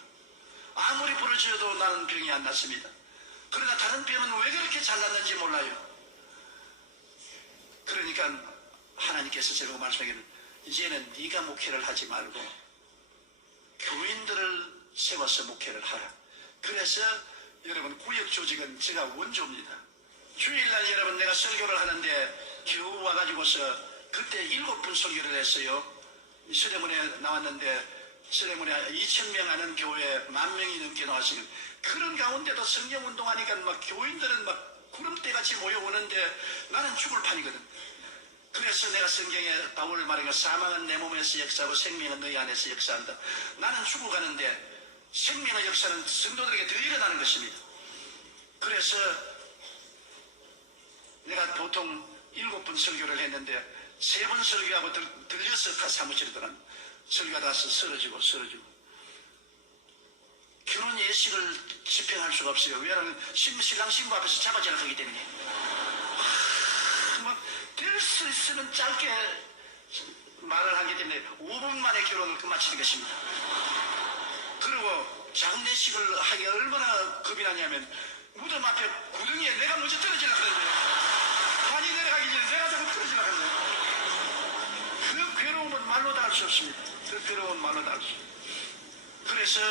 아무리 부르짖어도 나는 병이 안 났습니다. 그러나 다른 병은 왜 그렇게 잘났는지 몰라요. 그러니까 하나님께서 제가 말씀하기를 이제는 네가 목회를 하지 말고 교인들을 세워서 목회를 하라. 그래서 여러분 구역 조직은 제가 원조입니다. 주일날 여러분 내가 설교를 하는데 겨우 와가지고서 그때 7분 설교를 했어요. 서대문에 나왔는데 서대문에 2,000명 하는 교회에 10,000명이 넘게 나왔어요. 그런 가운데도 성경운동하니까 막 교인들은 막 구름대같이 모여오는데 나는 죽을 판이거든. 그래서 내가 성경에 바울을 말하니까 사망은 내 몸에서 역사하고 생명은 너희 안에서 역사한다. 나는 죽어가는데 생명의 역사는 성도들에게 더 일어나는 것입니다. 그래서 내가 보통 7분 설교를 했는데 3번 설교하고 들려서 다 사무실에 들어간 설교하다 쓰러지고 결혼 예식을 집행할 수가 없어요. 왜냐하면 신랑 신부 앞에서 잡아지라 하기 때문에 될 수 있으면 짧게 말을 하기 때문에 5분 만에 결혼을 끝마치는 것입니다. 그리고 장례식을 하기 얼마나 겁이 나냐면 무덤 앞에 구덩이에 내가 먼저 떨어지려고 하는데 관이 내려가기 전에 내가 자꾸 떨어지려고 하는데 그 괴로움은 말로 다 할 수 없습니다. 그 괴로움은 말로 다 할 수 없습니다. 그래서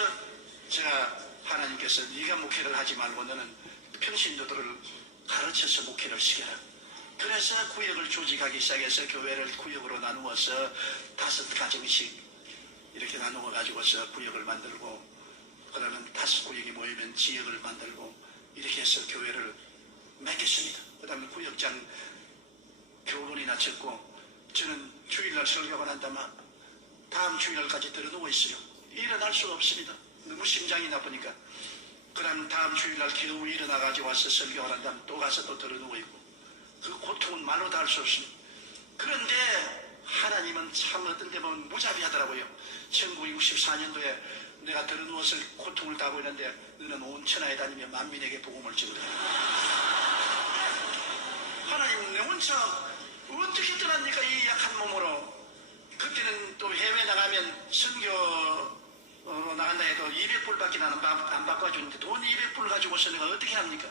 제가 하나님께서 네가 목회를 하지 말고 너는 평신도들을 가르쳐서 목회를 시켜라. 그래서 구역을 조직하기 시작해서 교회를 구역으로 나누어서 5가정씩 이렇게 나누어 가지고서 구역을 만들고 그러면 5구역이 모이면 지역을 만들고 이렇게 해서 교회를 맺겠습니다. 그 다음에 구역장 교본이나 적고 저는 주일날 설교가 난다면 다음 주일날까지 들어 누워 있어요. 일어날 수가 없습니다. 너무 심장이 나쁘니까. 그 다음 다음 주일날 겨우 일어나 가지고 와서 설교를 한다면 또 가서 또 들어 누워 있고 그 고통은 말로 다 할 수 없습니다. 그런데 하나님은 참 어떤 데 보면 무자비하더라고요. 1964년도에 내가 들어 누워서 고통을 당하고 있는데 너는 온 천하에 다니며 만민에게 복음을 전하라. 하나님 내 혼자 어떻게 떠납니까 이 약한 몸으로. 그때는 또 해외 나가면 선교로 나간다 해도 200불밖에 안 바꿔주는데 돈 200불 가지고서 내가 어떻게 합니까?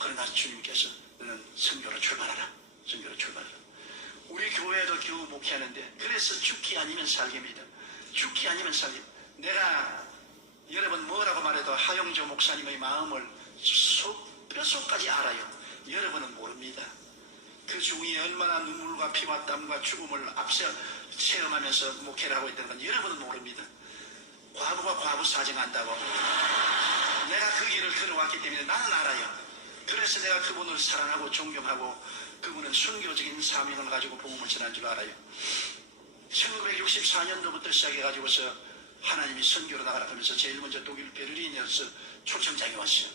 그러나 주님께서 너는 선교로 출발하라. 선교로 출발하라. 우리 교회도 겨우 목회하는데 그래서 죽기 아니면 살기입니다. 죽기 아니면 살기. 내가 여러분 뭐라고 말해도 하용조 목사님의 마음을 뼛속까지 알아요. 여러분은 모릅니다. 그 중에 얼마나 눈물과 피와 땀과 죽음을 앞서 체험하면서 목회를 하고 있다는 건 여러분은 모릅니다. 과부가 과부 사정한다고 내가 그 길을 걸어왔기 때문에 나는 알아요. 그래서 내가 그분을 사랑하고 존경하고 그분은 순교적인 사명을 가지고 복음을 전한 줄 알아요. 1964년도부터 시작해가지고서 하나님이 선교로 나가라 하면서 제일 먼저 독일 베를린에서 초청장이 왔어요.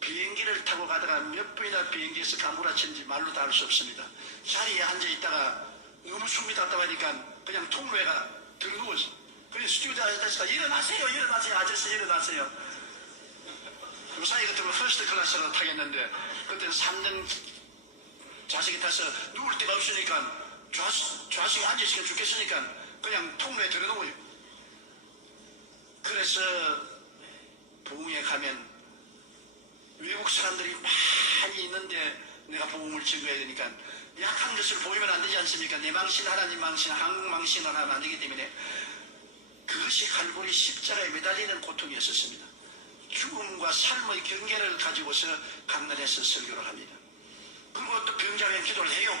비행기를 타고 가다가 몇 번이나 비행기에서 가물아친지 말로 다 할 수 없습니다. 자리에 앉아있다가 너무 숨이 답답하니까 그냥 통로에가 들어누웠어. 그래서 스튜디오에서 일어나세요 아저씨 일어나세요. 요사이 같으면 퍼스트 클래스로 타겠는데 그때는 3등 좌석에 타서 누울 데가 없으니까 좌석에 앉아있으면 죽겠으니까 그냥 통로에 들어놓아요. 그래서 부흥에 가면 외국 사람들이 많이 있는데 내가 복음을 증거해야 되니까 약한 것을 보이면 안 되지 않습니까? 내 망신 하나님 망신 한국 망신을 하면 안 되기 때문에 그것이 갈보리 십자가에 매달리는 고통이었습니다. 죽음과 삶의 경계를 가지고서 강단에서 설교를 합니다. 그리고 또 병자면 기도를 해요.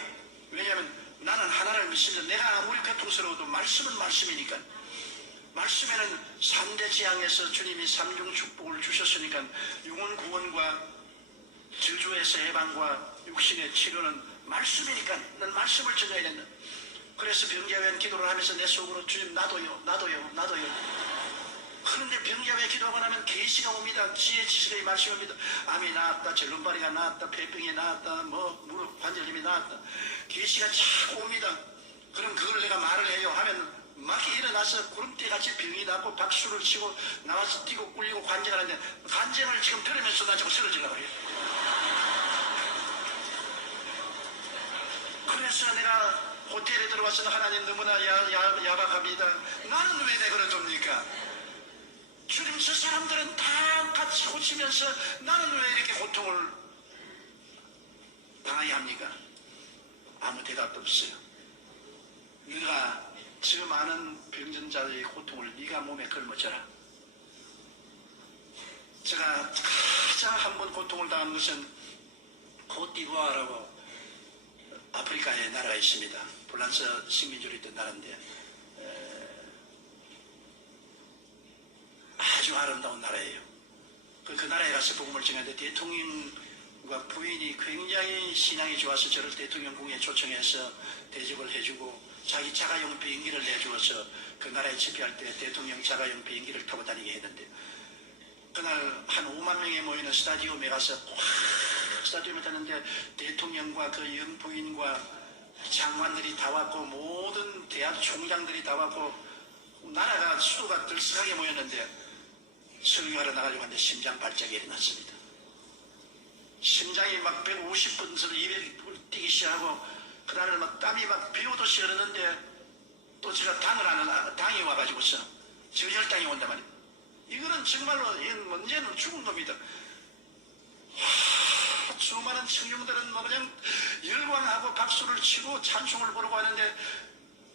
왜냐하면 나는 하나를 믿습니다. 내가 아무리 고통스러워도 말씀은 말씀이니까. 말씀에는 3대 재앙에서 주님이 3중 축복을 주셨으니까 영혼 구원과 저주에서 해방과 육신의 치료는 말씀이니까 난 말씀을 전해야 된다. 그래서 병자회원 기도를 하면서 내 속으로 주님 나도요. 그런데 병자회 기도하고 나면 계시가 옵니다. 지혜 지식의 말씀이 옵니다. 암이 나았다, 절름발이가 나았다, 폐병이 나았다, 무릎 관절염이 나았다. 계시가 자꾸 옵니다. 그럼 그걸 내가 말을 해요 하면 막 일어나서 구름대같이 병이 나고 박수를 치고 나와서 뛰고 꿀리고 관쟁을 하는데 관쟁을 지금 들으면서 나 자꾸 쓰러지려고 해요. 그래서 내가 호텔에 들어와서 하나님 너무나 야박합니다. 나는 왜 내버려 둡니까? 주님 저 사람들은 다 같이 고치면서 나는 왜 이렇게 고통을 당해야 합니까? 아무 대답도 없어요. 네가 저 많은 병전자의 고통을 네가 몸에 걸머져라. 제가 가장 한 번 고통을 당한 것은 코트디부아르라고 아프리카의 나라가 있습니다. 프랑스 식민지로 있던 나라인데 아주 아름다운 나라예요. 그 나라에 가서 복음을 전하는데 대통령과 부인이 굉장히 신앙이 좋아서 저를 대통령궁에 초청해서 대접을 해주고 자기 자가용 비행기를 내주어서 그 나라에 집회할 때 대통령 자가용 비행기를 타고 다니게 했는데 그날 한 5만 명이 모이는 스타디움에 가서 꽉 스타디움에 갔는데 대통령과 그 영부인과 장관들이 다 왔고 모든 대학 총장들이 다 왔고 나라가 수도가 들썩하게 모였는데 설교하러 나가려고 하는데 심장 발작이 일어났습니다. 심장이 막 150분에서 200분 뛰기 시작하고 그날은 막 땀이 막 비 오듯이 흐르는데 또 제가 당이 와가지고서 저혈당이 온단 말이에요. 이거는 정말로 문제는 죽은 놈이다. 수많은 청중들은 뭐 그냥 열광하고 박수를 치고 찬송을 부르고 하는데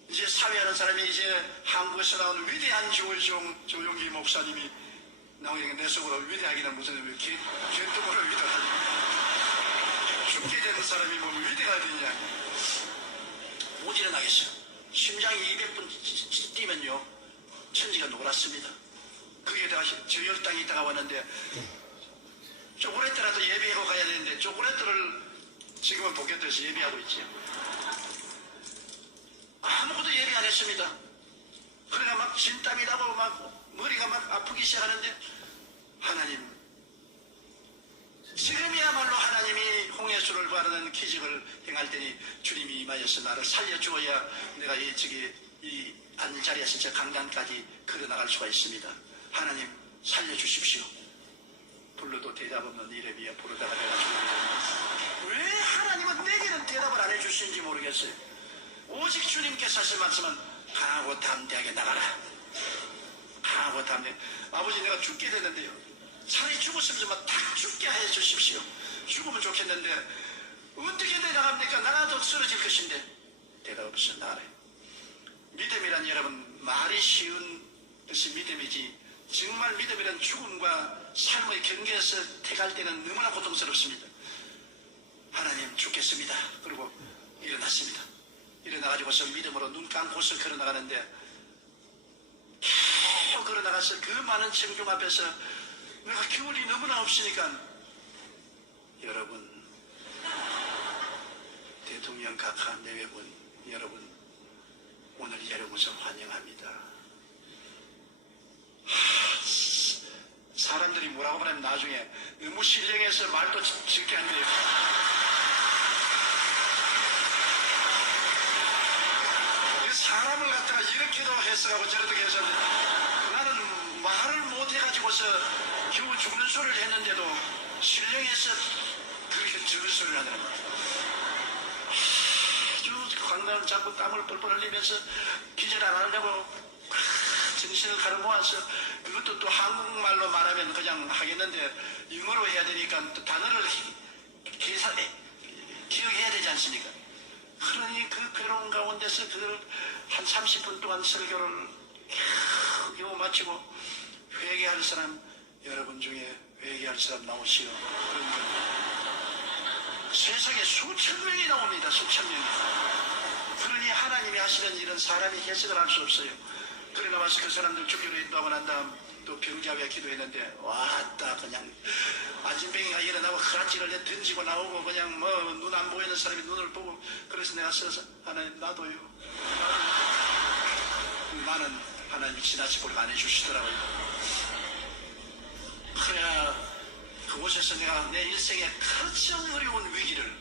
이제 사회하는 사람이 이제 한국에서 나온 위대한 조용기 목사님이 나오니까 내 속으로 위대하기는 무슨 개똥으로 위대하지. 죽게 되는 사람이 뭐 위대가 되냐. 못 일어나겠어요. 심장이 200분 뛰면요 천지가 놀았습니다. 거기에다가 저혈당이 있다가 왔는데 초콜릿이라도 예비하고 가야 되는데 초콜릿을 지금은 복귀해서 예비하고 있지. 아무것도 예비 안 했습니다. 그러니까 막 진땀이 나고 막 머리가 막 아프기 시작하는데 하나님 지금이야말로 하나님이 홍해수를 바르는 기적을 행할 때니 주님이 임하여서 나를 살려주어야 내가 이 앉은 저 강단까지 걸어나갈 수가 있습니다. 하나님 살려주십시오. 불러도 대답 없는 이름이야 부르다가 내가 죽습니다. 왜 하나님은 내게는 대답을 안 해주시는지 모르겠어요. 오직 주님께서 하신 말씀은 강하고 담대하게 나가라. 강하고 담대. 아버지 내가 죽게 됐는데요. 차라리 죽었으면 딱 죽게 해주십시오. 죽으면 좋겠는데 어떻게 나갑니까? 나가도 쓰러질 것인데 대답 없어 나가래. 믿음이란 여러분 말이 쉬운 것이 믿음이지 정말 믿음이란 죽음과 삶의 경계에서 택할 때는 너무나 고통스럽습니다. 하나님 죽겠습니다. 그리고 일어났습니다. 일어나가지고서 믿음으로 눈 감고서 걸어나가는데 계속 걸어나가서 그 많은 청중 앞에서 내가 겨울이 너무나 없으니까 여러분 대통령 각하 내외분 여러분 오늘 여러분을 환영합니다. 사람들이 뭐라고 말하면 나중에 너무 신령해서 말도 적게 한대요. 사람을 갖다가 이렇게도 해석하고 저렇게 해서 나는 말을 못해가지고서 겨우 죽는 소리를 했는데도 신령해서 그렇게 죽은 소리를 하더라고요. 아주 광나는 자꾸 땀을 뻘뻘 흘리면서 기절 안 하려고 정신을 가려 모아서 그것도 또 한국말로 말하면 그냥 하겠는데 영어로 해야 되니까 또 단어를 기억해야 되지 않습니까? 그러니 그 괴로운 가운데서 그걸 한 30분 동안 설교를 겨우 마치고 회개할 사람 여러분 중에 회개할 사람 나오시오. 그러니까 세상에 수천 명이 나옵니다. 수천 명이. 그러니 하나님이 하시는 일은 사람이 해석을 할 수 없어요. 그래 나와서 그 사람들 죽기로 인도하고 난 다음 또 병자회 기도했는데 왔다 그냥 안진뱅이가 일어나고 크라치를 내 던지고 나오고 그냥 뭐 눈 안 보이는 사람이 눈을 보고 그래서 내가 써서 하나님 나도요. 나는 하나님이 지나치도록 안 해주시더라고요. 그래 그곳에서 내가 내 인생의 가장 어려운 위기를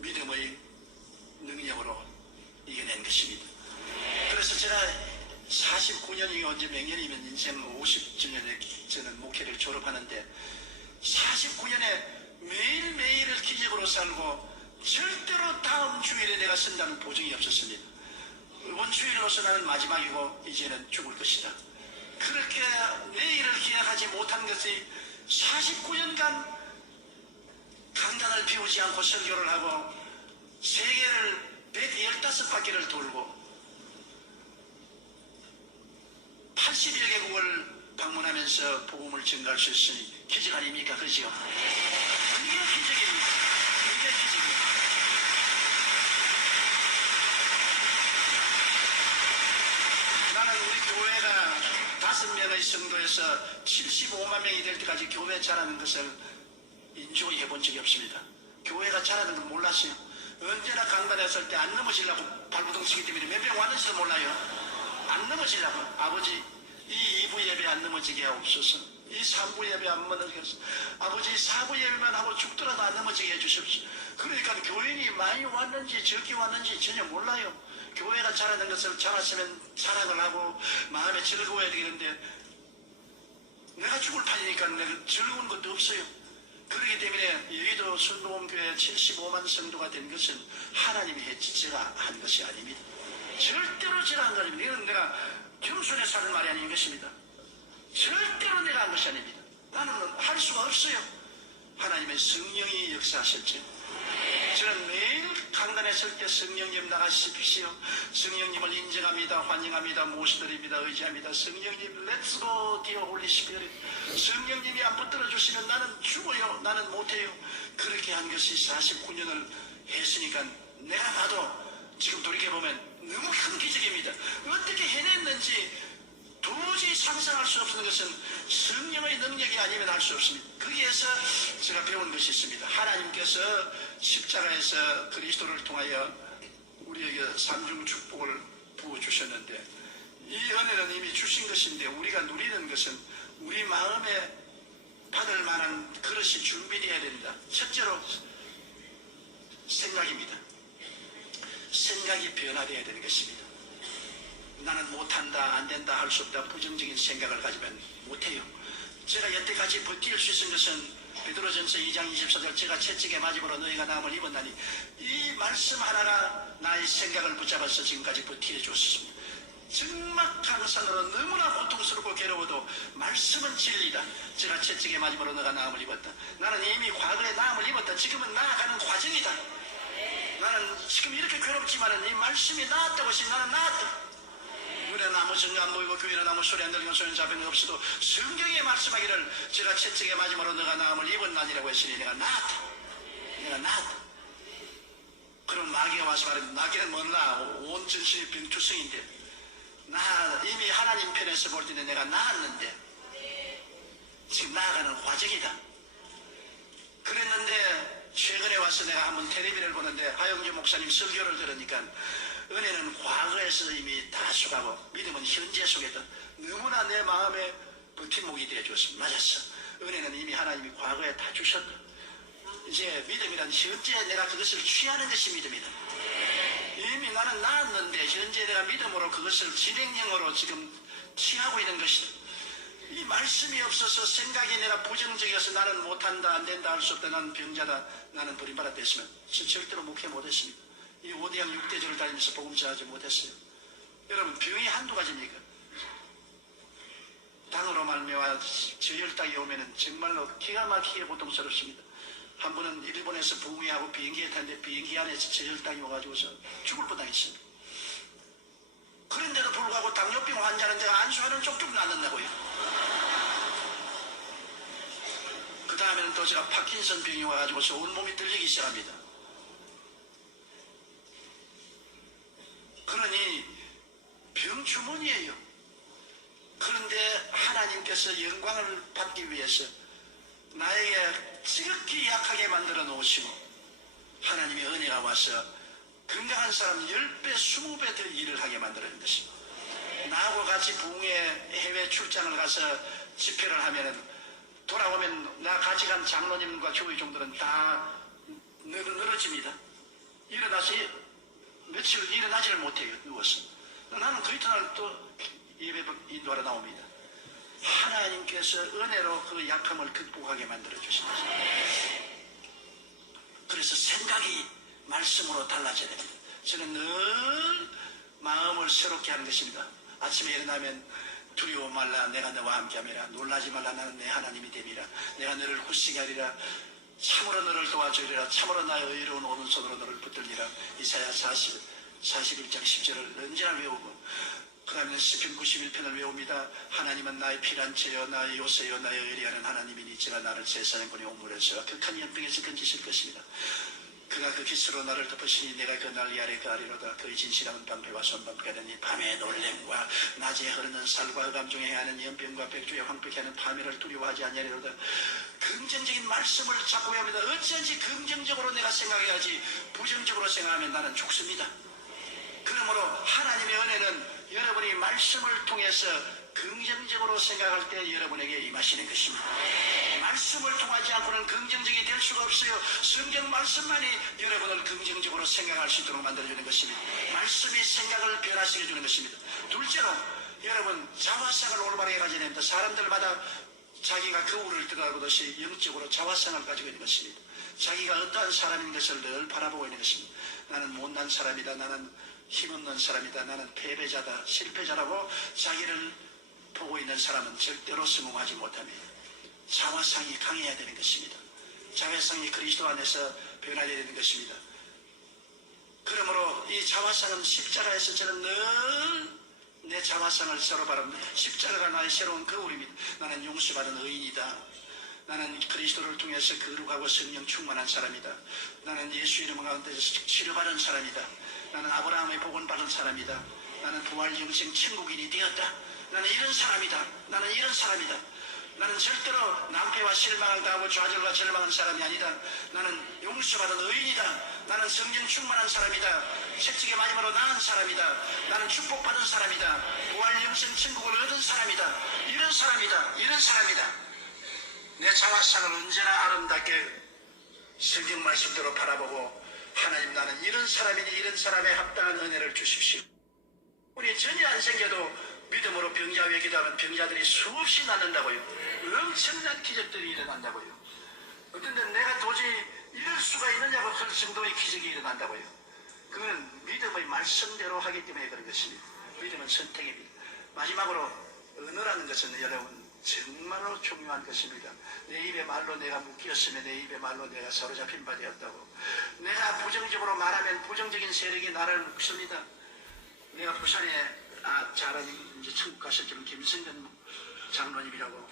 믿음의 능력으로 이겨낸 것입니다. 그래서 제가 49년이 언제 몇 년이면 인생 50주년에 저는 목회를 졸업하는데 49년에 매일매일을 기적으로 살고 절대로 다음 주일에 내가 쓴다는 보증이 없었습니다. 이번 주일로서 나는 마지막이고 이제는 죽을 것이다. 그렇게 내일을 기약하지 못한 것이 49년간 강단을 비우지 않고 설교를 하고 세계를 115바퀴를 돌고 80여 개국을 방문하면서 복음을 전가할 수 있으니 기적 아닙니까? 그죠? 이게 기적입니다. 이게 기적입니다. 나는 우리 교회가 5명의 성도에서 75만 명이 될 때까지 교회 자라는 것을 인조해 본 적이 없습니다. 교회가 자라는 걸 몰랐어요. 언제나 강단했을 때 안 넘어지려고 발부동 치기 때문에 몇 명 왔는지도 몰라요. 안 넘어지려고. 아버지 이 2부 예배 안 넘어지게 하옵소서. 이 3부 예배 안 넘어지게 하옵소서. 아버지 4부 예배만 하고 죽더라도 안 넘어지게 해주십시오. 그러니까 교인이 많이 왔는지 적게 왔는지 전혀 몰라요. 교회가 자라는 것을 자랐으면 사랑을 하고 마음에 즐거워야 되겠는데 내가 죽을 판이니까 내가 즐거운 것도 없어요. 그렇기 때문에 여의도 순복음교회 75만 성도가 된 것은 하나님이 했지 제가 한 것이 아닙니다. 절대로 제가 한 것입니다. 이건 내가 겸손에 사는 말이 아닌 것입니다. 절대로 내가 한 것이 아닙니다. 나는 할 수가 없어요. 하나님의 성령이 역사하셨죠. 저는 매일 강단했을 때 성령님 나가십시오. 성령님을 인정합니다. 환영합니다. 모시드립니다. 의지합니다. 성령님 렛츠고 디어 홀리 스피릿. 성령님이 안 붙들어 주시면 나는 죽어요. 나는 못해요. 그렇게 한 것이 49년을 했으니까 내가 봐도 지금 돌이켜보면 너무 큰 기적입니다. 어떻게 해냈는지 도저히 상상할 수 없는 것은 성령의 능력이 아니면 할 수 없습니다. 거기에서 제가 배운 것이 있습니다. 하나님께서 십자가에서 그리스도를 통하여 우리에게 삼중 축복을 부어주셨는데 이 은혜는 이미 주신 것인데 우리가 누리는 것은 우리 마음에 받을 만한 그릇이 준비되어야 된다. 첫째로 생각입니다. 생각이 변화되어야 되는 것입니다. 나는 못한다, 안된다, 할 수 없다 부정적인 생각을 가지면 못해요. 제가 여태까지 버틸 수 있는 것은 베드로전서 2장 24절 제가 채찍에 맞음으로 너희가 나음을 입었나니 이 말씀 하나가 나의 생각을 붙잡아서 지금까지 버티게 줬습니다. 적막강산으로 너무나 고통스럽고 괴로워도 말씀은 진리다. 제가 채찍에 맞음으로 너가 나음을 입었다. 나는 이미 과거에 나음을 입었다. 지금은 나아가는 과정이다. 나는 지금 이렇게 괴롭지만은 이 말씀이 나았다고 해서 나는 나았다. 눈에는 아무 증거 안 보이고 귀에는 아무 소리 안 들리고 소리는 잡히는 없어도 성경에 말씀하기를 제가 채찍에 맞음으로 너가 나음을 입었나니라고 했으니 내가 나았다. 내가 나았다. 그럼 마귀가 와서 말하면 마귀는 몰라 온 전신이 병투성인데 나 이미 하나님 편에서 볼 때는 내가 나았는데 지금 나아가는 과정이다. 그랬는데 최근에 와서 내가 한번 텔레비를 보는데 하영주 목사님 설교를 들으니까 은혜는 과거에서 이미 다 속하고 믿음은 현재 속에다 너무나 내 마음에 버팀목이 되어줬습니다. 맞았어. 은혜는 이미 하나님이 과거에 다 주셨다. 이제 믿음이란 현재 내가 그것을 취하는 것이 믿음이다. 이미 나는 나았는데 현재 내가 믿음으로 그것을 진행형으로 지금 취하고 있는 것이다. 이 말씀이 없어서 생각이 내가 부정적이어서 나는 못한다, 안된다, 할 수 없다, 나는 병자다, 나는 버림받았다 했으면 절대로 목회 못했습니다. 이 5대양 6대조를 다니면서 복음 전하지 못했어요. 여러분 병이 한두 가지입니까? 당으로 말미암아 저혈당이 오면은 정말로 기가 막히게 고통스럽습니다. 한 분은 일본에서 부흥회하고 비행기에 탔는데 비행기 안에서 저혈당이 와가지고서 죽을 뻔당했습니다. 그런데도 불구하고 당뇨병 환자는 내가 안수하는 쪽쪽 낫는다고요. 그 다음에는 또 제가 파킨슨 병이 와가지고서 온몸이 들리기 시작합니다. 그러니 병 주머니예요. 영광을 받기 위해서 나에게 지극히 약하게 만들어 놓으시고 하나님의 은혜가 와서 건강한 사람 10배, 20배 더 일을 하게 만드는 것입니다. 나하고 같이 부흥회 해외 출장을 가서 집회를 하면은 돌아오면 나 같이 간 장로님과 교회 종들은 다 늘어집니다. 일어나서 며칠 일어나지를 못해요. 누워서. 나는 그 이튿날 또 예배 인도하러 나옵니다. 하나님께서 은혜로 그 약함을 극복하게 만들어 주십니다. 그래서 생각이 말씀으로 달라져야 됩니다. 저는 늘 마음을 새롭게 하는 것입니다. 아침에 일어나면 두려워 말라, 내가 너와 함께함이라. 놀라지 말라, 나는 내 하나님이 됨이라. 내가 너를 굳세게 하리라. 참으로 너를 도와주리라. 참으로 나의 의로운 오른손으로 너를 붙들리라. 이사야 41장 10절을 언제나 외우고, 그 다음에 시편 91편을 외웁니다. 하나님은 나의 피난처여 나의 요새여 나의 의리하는 하나님이니 지가 나를 세사냥꾼의 오물에서 극한 연병에서 건지실 것입니다. 그가 그 깃으로 나를 덮으시니 내가 그 난리 아래 그 아래로다. 그의 진실함은 방패와 손방패가 되니 밤의 놀램과 낮에 흐르는 살과 흑암 중에 해하는 연병과 백주에 황폐케 하는 파멸을 두려워하지 아니하리로다. 긍정적인 말씀을 자꾸 외웁니다. 어찌한지 긍정적으로 내가 생각해야지 부정적으로 생각하면 나는 죽습니다. 그러므로 하나님의 은혜는 여러분이 말씀을 통해서 긍정적으로 생각할 때 여러분에게 임하시는 것입니다. 말씀을 통하지 않고는 긍정적이 될 수가 없어요. 성경 말씀만이 여러분을 긍정적으로 생각할 수 있도록 만들어주는 것입니다. 말씀이 생각을 변화시켜 주는 것입니다. 둘째로 여러분 자화상을 올바르게 가져야 됩니다. 사람들마다 자기가 거울을 들여다보듯이 영적으로 자화상을 가지고 있는 것입니다. 자기가 어떠한 사람인 것을 늘 바라보고 있는 것입니다. 나는 못난 사람이다. 나는 힘없는 사람이다. 나는 패배자다. 실패자라고 자기를 보고 있는 사람은 절대로 성공하지 못합니다. 자화상이 강해야 되는 것입니다. 자화상이 그리스도 안에서 변화되어야 되는 것입니다. 그러므로 이 자화상은 십자가에서 저는 늘 내 자화상을 서로 바랍니다. 십자가가 나의 새로운 거울입니다. 나는 용서받은 의인이다. 나는 그리스도를 통해서 거룩하고 성령 충만한 사람이다. 나는 예수 이름 가운데 치료받은 사람이다. 나는 아브라함의 복은 받은 사람이다. 나는 부활 영생 천국인이 되었다. 나는 이런 사람이다. 나는 이런 사람이다. 나는 절대로 낭패와 실망을 당하고 좌절과 절망한 사람이 아니다. 나는 용서받은 의인이다. 나는 성령 충만한 사람이다. 채찍의 마지막으로 나은 사람이다. 나는 축복받은 사람이다. 부활 영생 천국을 얻은 사람이다. 이런 사람이다. 이런 사람이다. 내 자화상을 언제나 아름답게 성경 말씀대로 바라보고 하나님 나는 이런 사람이니 이런 사람에 합당한 은혜를 주십시오. 우리 전혀 안 생겨도 믿음으로 병자 위에 기도하면 병자들이 수없이 낫는다고요. 엄청난 기적들이 일어난다고요. 어떤 데는 내가 도저히 이럴 수가 있느냐고 할 정도의 기적이 일어난다고요. 그건 믿음의 말씀대로 하기 때문에 그런 것입니다. 믿음은 선택입니다. 마지막으로 언어라는 것은 여러분 정말로 중요한 것입니다. 내 입의 말로 내가 묶였으면 내 입의 말로 내가 사로잡힌 바 되었다고. 내가 부정적으로 말하면 부정적인 세력이 나를 묶습니다. 내가 부산에 잘하는 이제 천국 가셨지만 김성근 장로님이라고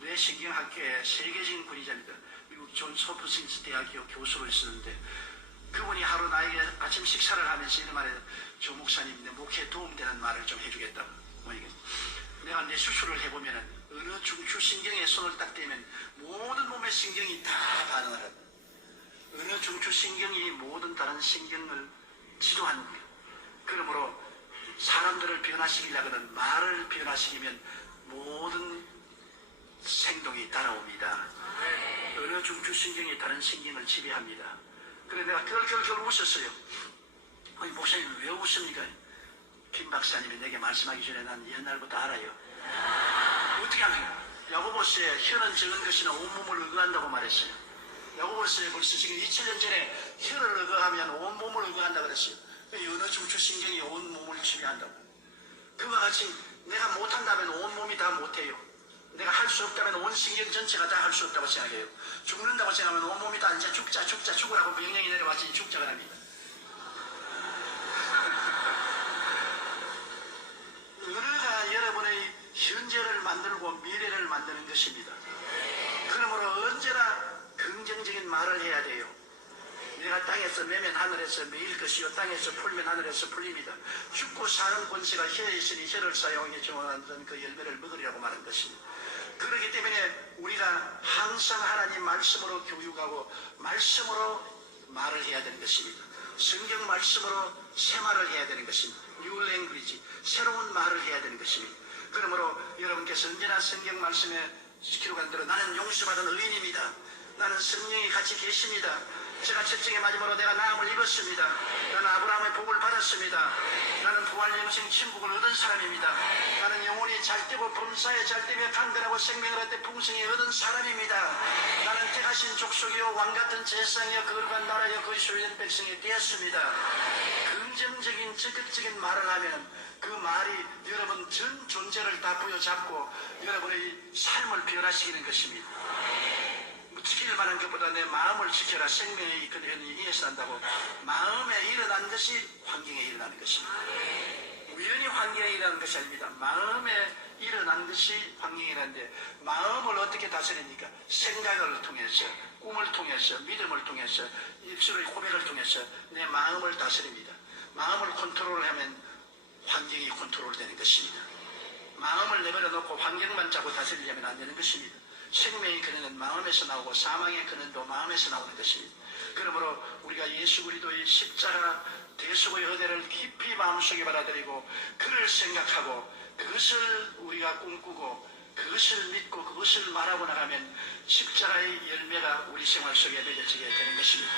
뇌신경학회의 세계적인 권위자입니다. 미국 존 소프슨스 대학교 교수로 있었는데 그분이 하루 나에게 아침 식사를 하면서 이런 말에 조 목사님 내 목회에 도움되는 말을 좀 해주겠다고. 내가 내 수술을 해보면은 어느 중추신경에 손을 딱 대면 모든 몸의 신경이 다 반응을 한다. 어느 중추신경이 모든 다른 신경을 지도하는 거예요. 그러므로 사람들을 변화시키려거든 말을 변화시키면 모든 생동이 따라옵니다. 어느 중추신경이 다른 신경을 지배합니다. 그래서 내가 덜덜덜 웃었어요. 아니 목사님 왜 웃습니까? 김 박사님이 내게 말씀하기 전에 난 옛날부터 알아요. 어떻게 합니까? 야고보서에 혀는 적은 것이나 온몸을 의거한다고 말했어요. 야고보서에 벌써 지금 2000년 전에 혀를 의거하면 온몸을 의거한다고 그랬어요. 어느 중추신경이 온몸을 지배한다고. 그와 같이 내가 못한다면 온몸이 다 못해요. 내가 할 수 없다면 온 신경 전체가 다 할 수 없다고 생각해요. 죽는다고 생각하면 온몸이 다 이제 죽자 죽으라고 명령이 내려왔으니 죽자가 합니다. 언어가 여러분의 현재를 만들고 미래를 만드는 것입니다. 그러므로 언제나 긍정적인 말을 해야 돼요. 내가 땅에서 매면 하늘에서 매일 것이요 땅에서 풀면 하늘에서 풀립니다. 죽고 사는 권세가 혀에 있으니 혀를 사용해 정하는 그 열매를 먹으리라고 말한 것입니다. 그렇기 때문에 우리가 항상 하나님 말씀으로 교육하고 말씀으로 말을 해야 되는 것입니다. 성경 말씀으로 새말을 해야 되는 것입니다. 뉴 랭귀지, 새로운 말을 해야 되는 것입니다. 그러므로 여러분께서 언제나 성경 말씀에 기록한 대로 나는 용서받은 의인입니다. 나는 성령이 같이 계십니다. 제가 첫째의 마지막으로 내가 나음을 입었습니다. 나는 아브라함의 복을 받았습니다. 나는 부활 영생 천국을 얻은 사람입니다. 나는 영혼이 잘되고 범사에 잘되며 강건하고 생명을 얻되 풍성히 얻은 사람입니다. 나는 택하신 족속이요 왕같은 제사장이요 거룩한 나라요 그의 소유된 백성이 되었습니다. 긍정적인 적극적인 말을 하면 그 말이 여러분 전 존재를 다 부여잡고 여러분의 삶을 변화시키는 것입니다. 지킬 만한 것보다 내 마음을 지켜라. 생명의 이끌현이 이에서 난다고. 마음에 일어난 것이 환경에 일어나는 것입니다. 우연히 환경에 일어나는 것이 아닙니다. 마음에 일어난 것이 환경에 일어나는데 마음을 어떻게 다스립니까? 생각을 통해서, 꿈을 통해서, 믿음을 통해서, 입술의 고백을 통해서 내 마음을 다스립니다. 마음을 컨트롤하면 환경이 컨트롤되는 것입니다. 마음을 내버려 놓고 환경만 짜고 다스리려면 안 되는 것입니다. 생명의 근원은 마음에서 나오고 사망의 근원도 마음에서 나오는 것입니다. 그러므로 우리가 예수 그리스도의 십자가 대속의 은혜를 깊이 마음속에 받아들이고 그를 생각하고 그것을 우리가 꿈꾸고 그것을 믿고 그것을 말하고 나가면 십자가의 열매가 우리 생활 속에 맺어지게 되는 것입니다.